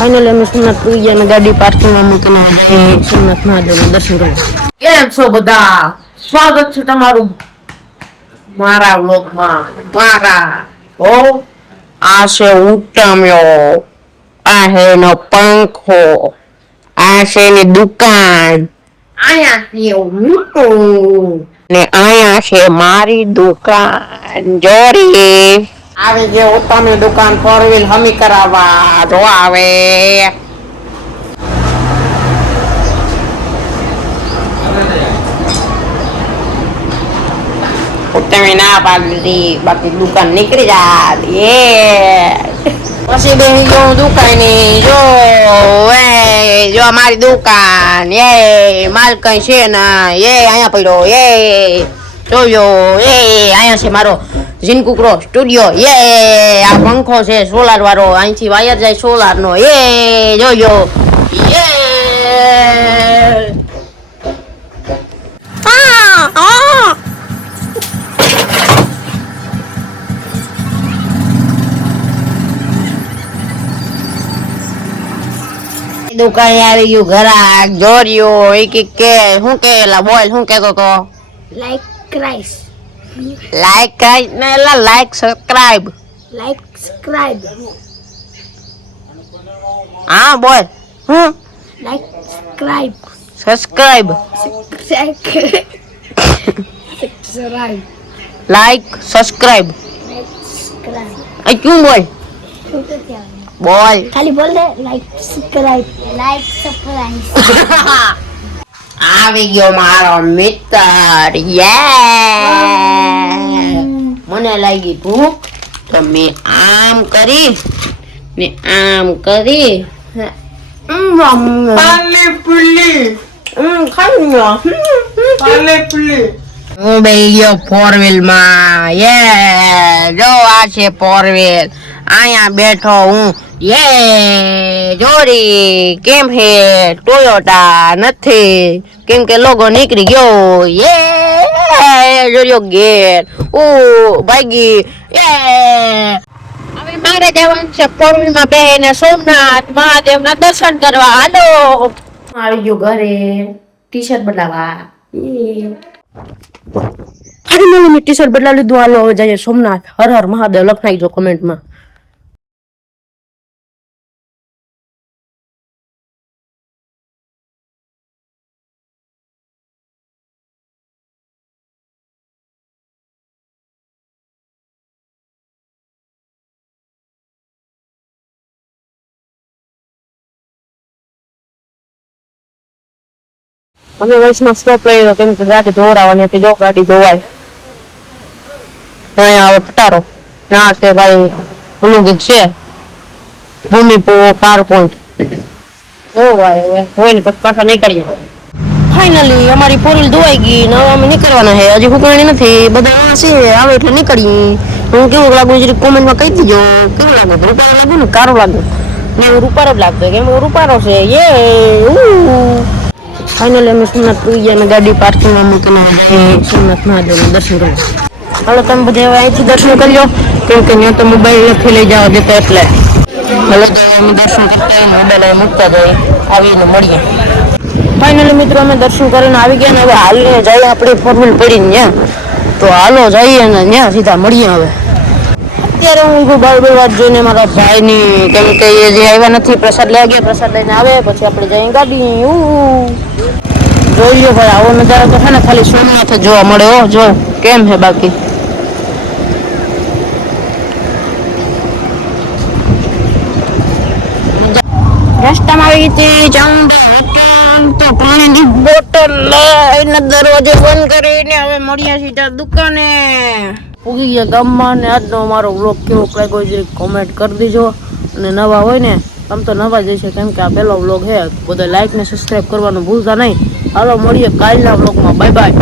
Finally અમે સોમનાથ પૂરી ગયા અને ગાડી પાર્કિંગમાં મૂકીને સોમનાથ મહાદેવના દર્શન કરવા. કેમ છો બધા? સ્વાગત છે તમારું મારા વ્લોગમાં. આ છે ઉટમ્યો, આ છે એનો પંખો, આ છે એની દુકાન, આયા છે હું ને આયા છે મારી દુકાન. જોરી આવે જે ઉત્તમની દુકાન ફોર વ્હીલ હમી કરાવવા જો આવે. ઉત્તમે ના પાડી બાકી દુકાન નીકળી જાત. પછી બેસી ગયો દુકાને. જો મારી દુકાન માલ કઈ છે ના. અહીંયા પડ્યો જોયો. અહીંયા છે મારો ઝીનકુકરો સ્ટુડિયો. આ પંખો છે સોલાર વાળો, અહીંથી વાયર જાય સોલાર નો. જોયો. દુકાન આવી ગયું ઘરાક જોર્યો. એક કે શું કેલા બોલ શું કેતો તો? લાઈક ક્રાઈસ ને એલા લાઈક સબસ્ક્રાઇબ. હા બોલ હું લાઈક સબસ્ક્રાઇબ લાઈક સબસ્ક્રાઇબ આ ક્યું બોલ બોલ ખાલી બોલ દે. લાઈક સબસ્ક્રાઇબ આવી ગયો મારો મિત્ર. મને લાગી ભૂખ તો મેં આમ કરી ને આમ કરી હું બેસી ગયો ફોર વ્હીલ માં. જો આ છે ફોર વ્હીલ. અહીંયા બેઠો હું. જોરી કેમ હે ટોયોટા નથી કેમ કે લોગો નીકળી ગયો. જોરિયો ગેર ભાગી. હવે મારે જવાનું છે ફોરવ્હીલમાં બેહીને સોમનાથ મહાદેવના દર્શન કરવા. હાલો આવી ગયો ઘરે ટી શર્ટ બદલાવા. મેં ટી શર્ટ બદલાવી લીધું. હાલો હવે જઈએ સોમનાથ. હર હર મહાદેવ લખાઈ દો કોમેન્ટમાં. અમે વર્ષમાં સ્ટોપ લઈ લો કેમ કે ગાડી ધોવડાવવાની હતી. જો ગાડી ધોવાય. અહીંયા આવે પટારો. ના છે ભાઈ ઓલું ગીત છે ભૂમિ પાર પોઈન્ટ. ઓ ભાઈ હોય ને પછી પાછા નીકળીએ. ફાઇનલી અમારી ફોર વ્હીલ ધોવાઈ ગઈ ને હવે અમે નીકળવાના છે. હજી હુકવાની નથી. બધા છે આવે એટલે નીકળી. હું કેવું લાગુ જરી કોમેન્ટમાં કહી દીજો કેવું લાગે. રૂપારો લાગ્યું ને કારો લાગ્યો ને રૂપારો જ લાગતો કેમ રૂપારો છે. ફાઇનલી અમે સોમનાથ પૂરી ગયા અને ગાડી પાર્કિંગમાં મૂકીને સોમનાથ મહાદેવના દર્શન કરવા. હાલો તમે બધા હવે અહીંથી દર્શન કરજો કેમ કે ત્યાં તો મોબાઈલ નથી લઈ જવા દેતા એટલે. હાલો તો અમે દર્શન કરતા મોબાઈલ મૂકતા જઈએ આવીને મળીએ. ફાઇનલી મિત્રો અમે દર્શન કરીને આવી ગયા ને હવે હાલીને જઈએ આપણે ફોર વ્હીલ પડીને ત્યાં. તો હાલો જઈએ ને ત્યાં સીધા મળીએ. હવે અત્યારે હું બરાબર વાત જોઈને મારા ભાઈની કેમ કે એ જે આવ્યા નથી પ્રસાદ લઈ ગયા. પ્રસાદ લઈને આવે પછી આપણે જઈએ ગાડી. જોઈએ ભાઈ આવો નજારો તો છે ને ખાલી સોમનાથ જ જોવા મળે. જો કેમ હે બાકી રસ્તામાં આવી હતી તો પાણીની બોટલ લઈને દરવાજો બંધ કરીને હવે મળ્યા સીધા દુકાને. પૂગી ગયા ગામમાં ને આજનો અમારો વ્લોગ કેવો લાગ્યો છે કોમેન્ટ કરી દેજો. અને નવા હોય ને આમ તો નવા જ છે કેમ કે આ પહેલો વ્લોગ છે. બધા લાઈક ને સબસ્ક્રાઈબ કરવાનું ભૂલતા નહીં. હાલો મળીએ કાલના વ્લોગમાં. Bye bye.